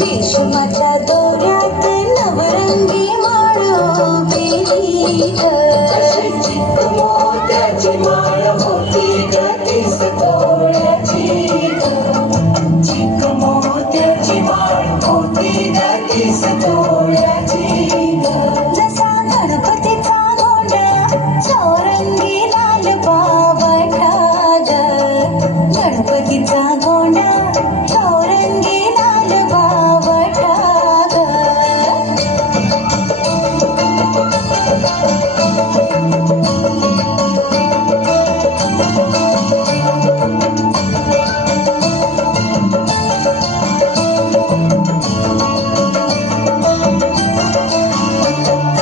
रेशमाच्या दोऱ्यात नवरंगी माळ केली ग, अशी चिक मोत्याची माळ होती ग तीस तोळ्याची ग, चिक मोत्याची माळ होती ग तीस तोळ्याची ग. जसा गणपतीचा गोंडा चौरंगी लाल बावटा ग, गणपतीचा गोंडा चौरंगी लाल बावटा ग.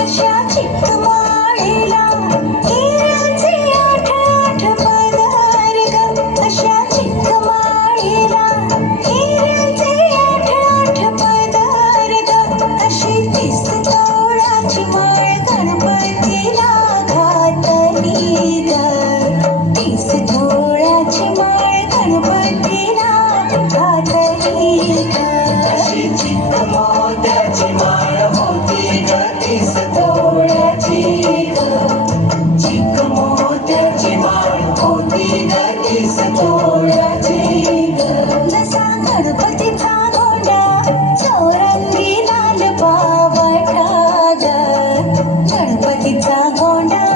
अशा चिक माळेला हिऱ्याचे आठ आठ पदर ग, अशा चिक माळेला हिऱ्याचे आठ आठ पदर ग, अशी 30 तोळाची माळ गणपतीला घातली ग, 30 तोळाची माळ गणपतीला घातली ग. अशी चिक मोत्याची माळ होती ग तीस तोळ्याची ग, चिक मोत्याची माळ होती ग तीस तोळ्याची ग. जसा गणपतीचा गोंडा चौरंगी लाल बावटा ग, गणपतीचा गोंडा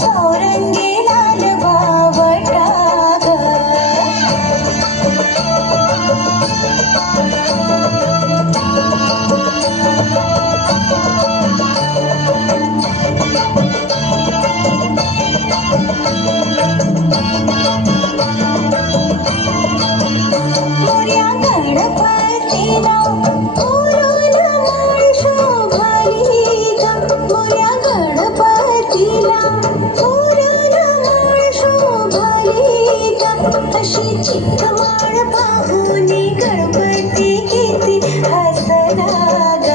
चौरंगी लाल बावटा ग. मोरया गणपतीला फुलून माळ शोभाली ग, मोरया गणपतीला फुलून माळ शोभाली ग, अशी चिक माळ पाहून गणपती किती हसला ग,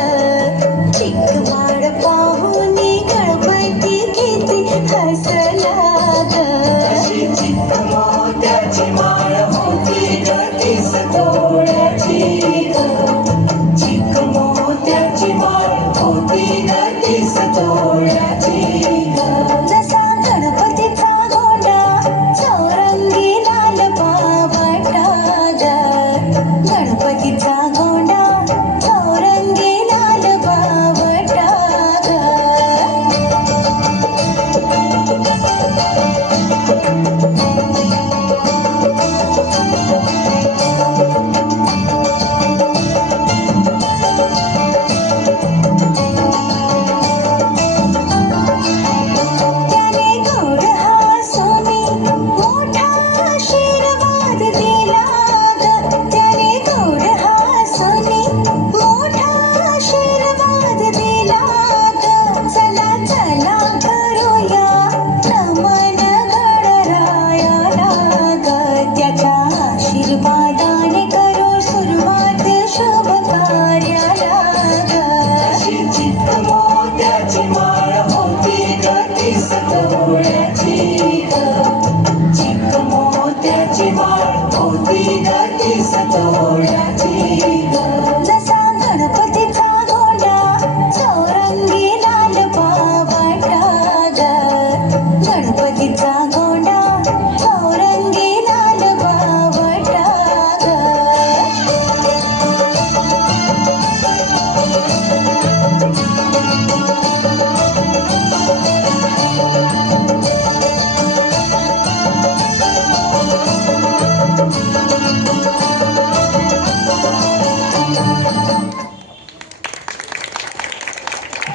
चिक माळ पाहून गणपती किती हसला ग. अशी चिक मोत्याची माळ होती ग तीस तोळ्याची ग, चिक मोत्याची माळ होती ग तीस तोळ्याची ग. जसा गणपतीचा गोंडा चौरंगी लाल बावटा ग, गणपतीचा गोंडा चौरंगी लाल बावटा ग. त्याने गोड हसूनी मोठा आशीर्वाद दिला ग, त्याने गोड हसूनी मोठा आशीर्वाद दिला ग. चला चला करूया नमन गणरायाला ग, त्याच्या आशीर्वादाने करू सुरुवात शुभ कार्याला ग. अशी चिक मोत्याची माळ होती ग तीस तोळ्याची ग, चिक मोत्याची माळ होती ग तीस तोळ्याची ग. जसा गणपतीचा गोंडा चौरंगी लाल बावटा ग, गणपतीचा गोंडा चौरंगी लाल बावटा ग.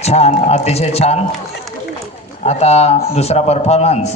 छान, अतिशय छान. आता दुसरा परफॉर्मन्स